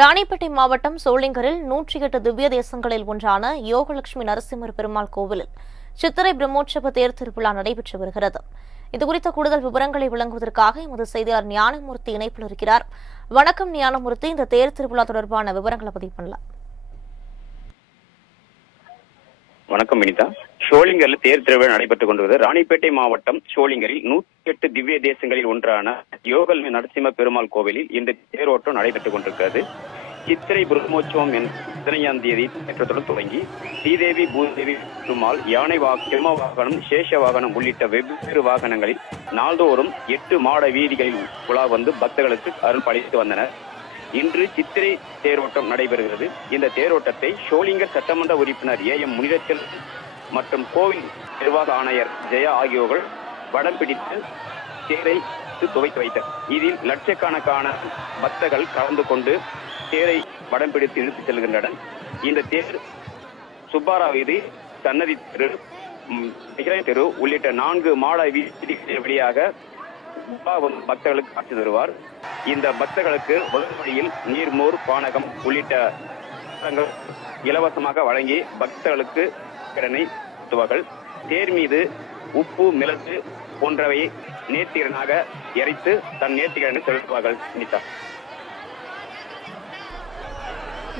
ராணிப்பேட்டை மாவட்டம் சோளிங்கரில் 108 திவ்ய தேசங்களில் ஒன்றான யோகலட்சுமி நரசிம்மர் பெருமாள் கோவிலில் சித்திரை பிரம்மோற்சவ தேர் திருவிழா நடைபெற்று வருகிறது. இதுகுறித்த கூடுதல் விவரங்களை வழங்குவதற்காக எமது செய்தியாளர் ஞானமூர்த்தி இணைப்பில் இருக்கிறார். வணக்கம் ஞானமூர்த்தி, இந்த தேர் திருவிழா தொடர்பான விவரங்களை பதிவு பண்ணலாம். வணக்கம் வினிதா. சோளிங்கரில் தேர் திருவிழா நடைபெற்றுக் கொண்டிருக்கிறது. ராணிப்பேட்டை மாவட்டம் சோளிங்கரில் 108 திவ்ய தேசங்களில் ஒன்றான யோகலட்சுமி நரசிம்ம பெருமாள் கோவிலில் இந்த தேரோட்டம் நடைபெற்றுக் கொண்டிருக்கிறது. சித்திரை பிரம்மோற்சவம் 15ஆம் தேதி நேற்றத்துடன் தொடங்கி ஸ்ரீதேவி, பூதேவி, பெருமாள், யானை சிம்ம வாகனம், சேஷ வாகனம் உள்ளிட்ட வெவ்வேறு வாகனங்களில் நாள்தோறும் 8 மாட வீதிகளில் உலா வந்து பக்தர்களுக்கு அருள் பாலித்து வந்தனர். இன்று சித்திரை தேரோட்டம் நடைபெறுகிறது. இந்த தேரோட்டத்தை சோளிங்கர் சட்டமன்ற உறுப்பினர் AM முனிரச்சல் மற்றும் கோவில் நிர்வாக ஆணையர் ஜெயா ஆகியோர்கள் வடம் பிடித்து தேரை துவக்கி வைத்தனர். இதில் லட்சக்கணக்கான பக்தர்கள் கலந்து கொண்டு தேரை வடம் பிடித்து இழுத்துச் செல்கின்றனர். இந்த தேர் சுப்பாரா வீதி, சன்னதி தெரு, தெரு உள்ளிட்ட 4 மாட வீதிகள் வழியாக பக்தர்களுக்கு காட்சி தருவார். இந்த பக்தர்களுக்கு முதல் வழியில் நீர்மோர், பானகம் உள்ளிட்ட இலவசமாக வழங்கி பக்தர்களுக்கு கடனை செலுத்துவார்கள். தேர் மீது உப்பு, மிளகு போன்றவை நேர்த்திகரனாக எரித்து தன் நேர்த்திகரனை செலுத்துவார்கள். நிதா,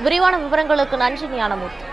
விரிவான விவரங்களுக்கு நன்றி ஞானமூர்த்தி.